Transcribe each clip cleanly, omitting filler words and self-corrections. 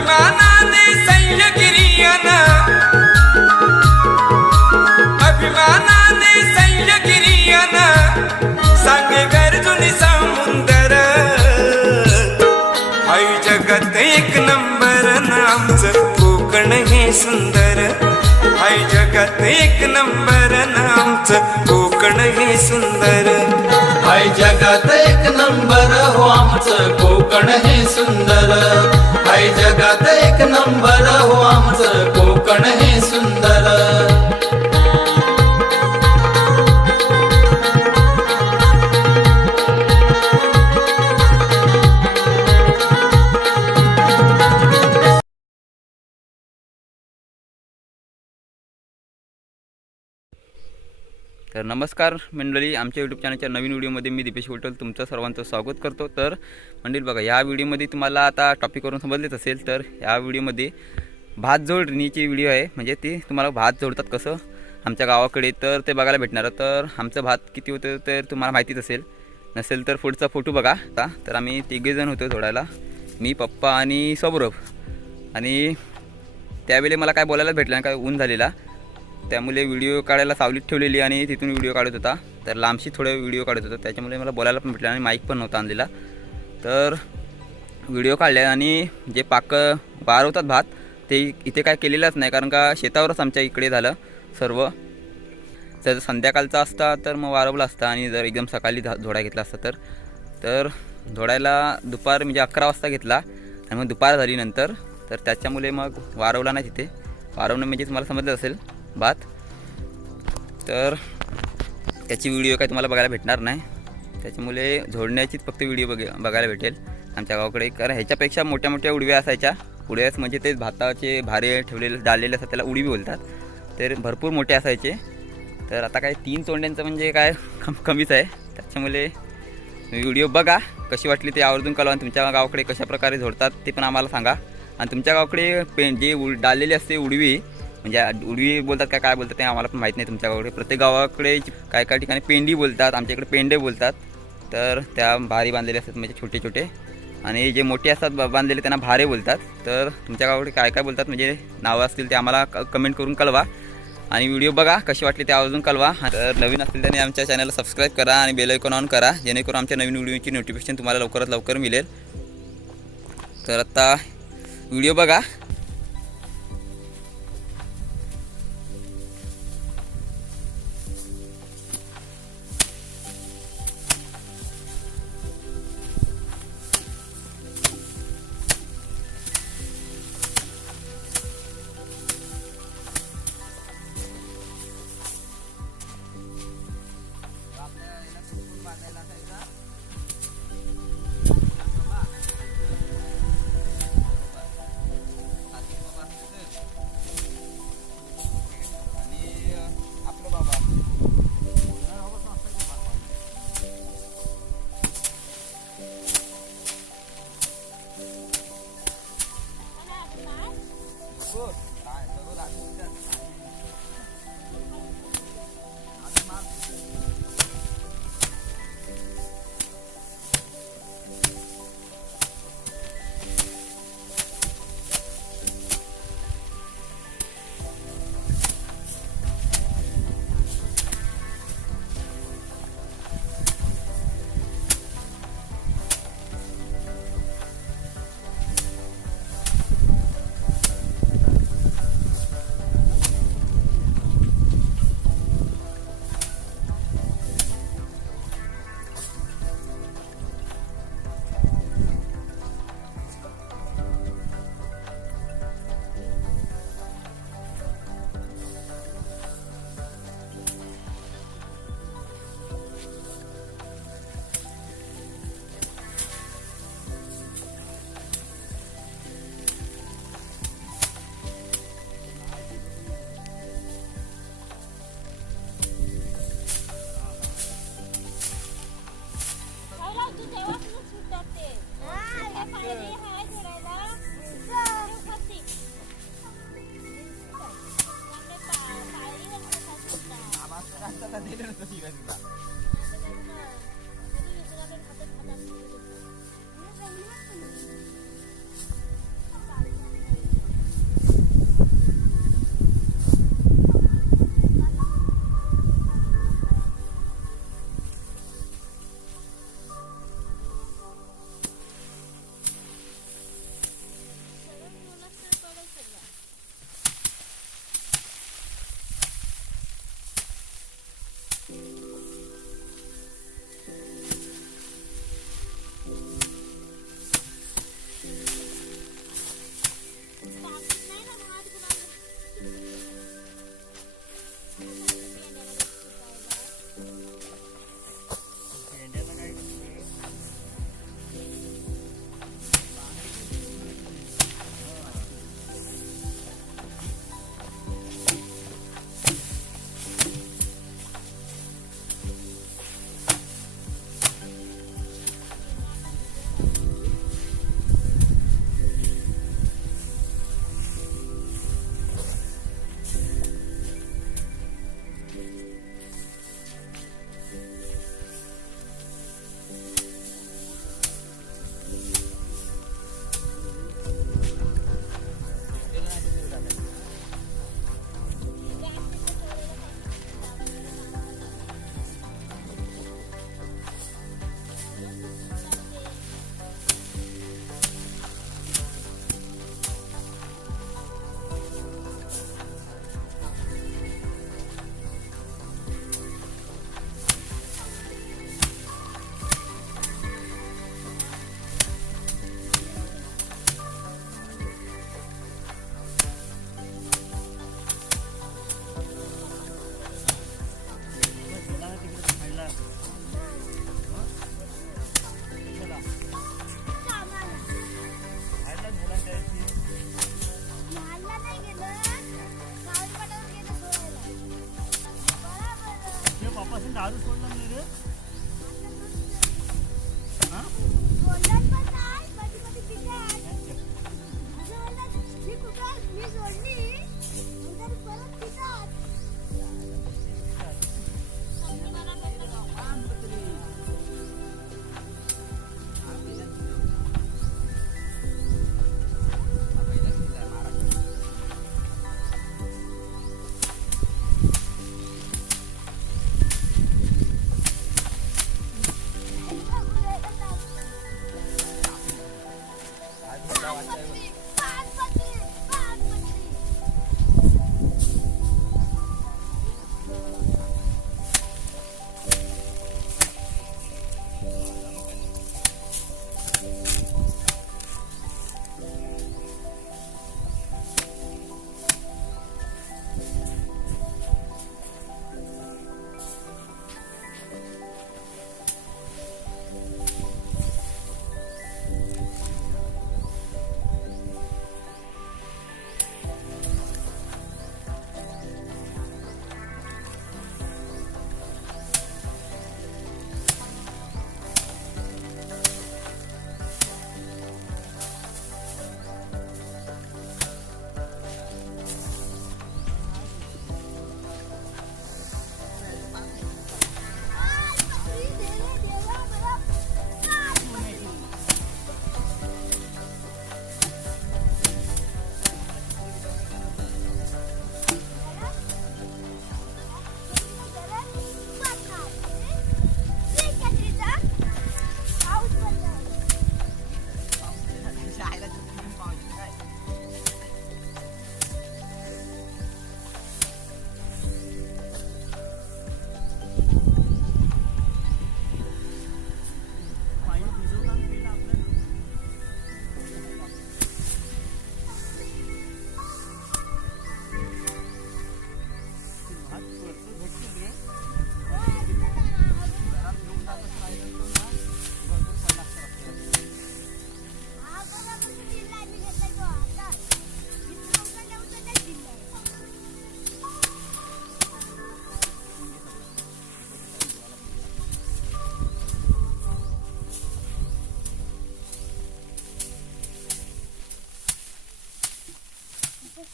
अभिमानाने सह्यगिरियन अभिमानाने सह्यगिरियन सांगे गर्जुनी समुंदर हाय जगात एक नंबर आमचं कोकण हे सुंदर हाय जगात एक नंबर आमचं कोकण हे सुंदर हाय जगात एक नंबर हो आमचं कोकण हे सुंदर हाय जगात एक नंबर हो आमचं कोकण हे सुंदर तर नमस्कार मंडळी, आमच्या यूट्यूब चॅनलच्या नवीन व्हिडिओमध्ये मी दीपेश होटल तुमचं सर्वांचं स्वागत करतो. तर मंडळी बघा, या व्हिडिओमध्ये तुम्हाला आता टॉपिकवरून समजलेच असेल. तर या व्हिडिओमध्ये भात जोडणीची व्हिडिओ आहे. म्हणजे ती तुम्हाला भात जोडतात कसं आमच्या गावाकडे तर ते बघायला भेटणार. तर आमचं भात किती होतं तर तुम्हाला माहितीच असेल. नसेल तर पुढचा फोटो बघा आता. तर आम्ही तिघेजण होतो जोडायला, मी, पप्पा आणि सौरभ. आणि त्यावेळी मला काय बोलायला भेटलं नाही, काय ऊन झालेला, त्यामुळे व्हिडिओ काढायला सावलीत ठेवलेली आणि तिथून व्हिडिओ काढत होता. तर लांबशी थोडं व्हिडिओ काढत होता, त्याच्यामुळे मला बोलायला पण भेटलं आणि माईक पण नव्हता आणलेला. तर व्हिडिओ काढले आणि जे वारवतात भात ते इथे काय केलेलंच नाही, कारण का शेतावरच आमच्या इकडे झालं सर्व. जर संध्याकाळचा असता तर मग वारवलं असतं आणि जर एकदम सकाळी झोडा घेतला असता तर झोडायला दुपार म्हणजे 11 वाजता घेतला आणि मग दुपार झाली नंतर. तर त्याच्यामुळे मग वारवला नाही तिथे. वारवणं म्हणजे तुम्हाला समजलं असेल भात. तर त्याची व्हिडिओ काय तुम्हाला बघायला भेटणार नाही, त्याच्यामुळे झोडण्याचीच फक्त व्हिडिओ बघायला भेटेल आमच्या गावाकडे. कारण ह्याच्यापेक्षा मोठ्या मोठ्या उडव्या असायच्या. उडव्यास म्हणजे ते भाताचे भारे ठेवलेले डाळलेले असतात, त्याला उडवी बोलतात. तर भरपूर मोठे असायचे. तर आता काय 3 चोंड्यांचं म्हणजे काय कमीच आहे. त्याच्यामुळे व्हिडिओ बघा, कशी वाटली ते आवर्जून कळवा. आणि तुमच्या गावाकडे कशा प्रकारे झोडतात ते पण आम्हाला सांगा. आणि तुमच्या गावाकडे जे डाळलेली असते उडवी, म्हणजे उडवी बोलतात का काय बोलतात ते आम्हाला पण माहीत नाही. तुमच्या गावाकडे प्रत्येक गावाकडे काय काय ठिकाणी पेंडी बोलतात, आमच्या इकडे पेंडे बोलतात. तर त्या भारी बांधलेले असतात म्हणजे छोटे छोटे, आणि जे मोठे असतात बांधलेले त्यांना भारे बोलतात. तर तुमच्या गावाकडे काय काय बोलतात म्हणजे नावं असतील ते आम्हाला कमेंट करून कळवा. आणि व्हिडिओ बघा, कशी वाटली ते आवर्जून कळवा. तर नवीन असतील त्याने आमच्या चॅनलला सबस्क्राईब करा आणि बेल आयकॉन ऑन करा, जेणेकरून आमच्या नवीन व्हिडिओची नोटिफिकेशन तुम्हाला लवकरात लवकर मिळेल. तर आता व्हिडिओ बघा.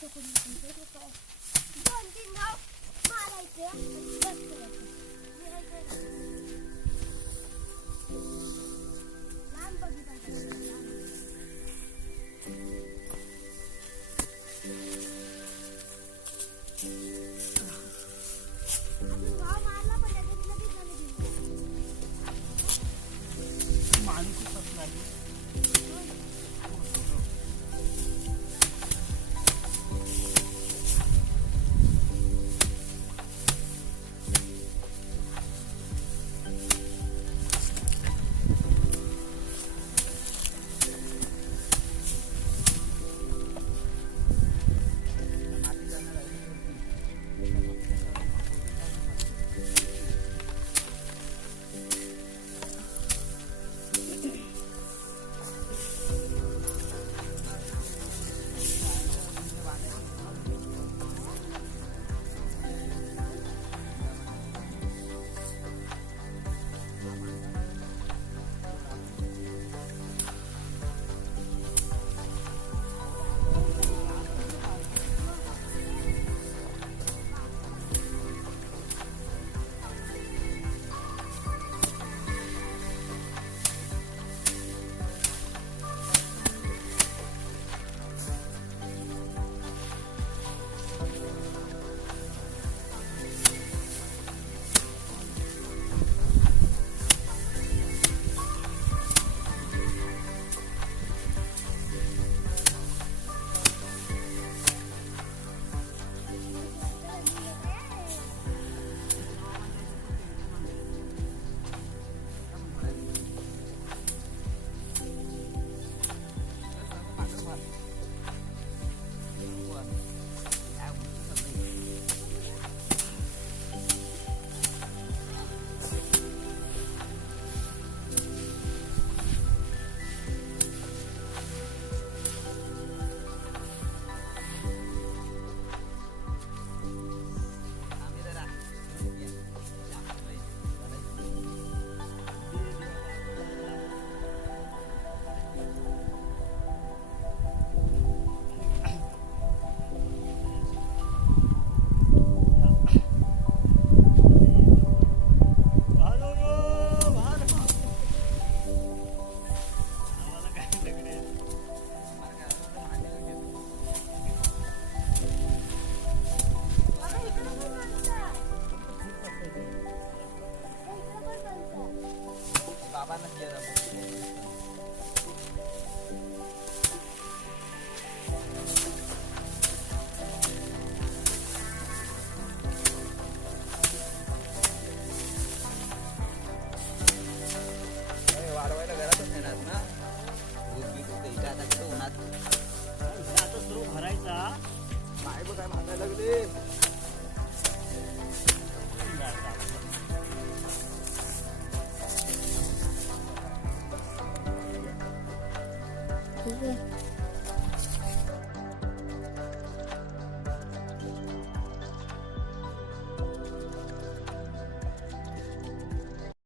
दोन तीन धाव मारायचे बस करायचं लांब बघितलं अजून भाव मारला पण लगेच ठीक आहे.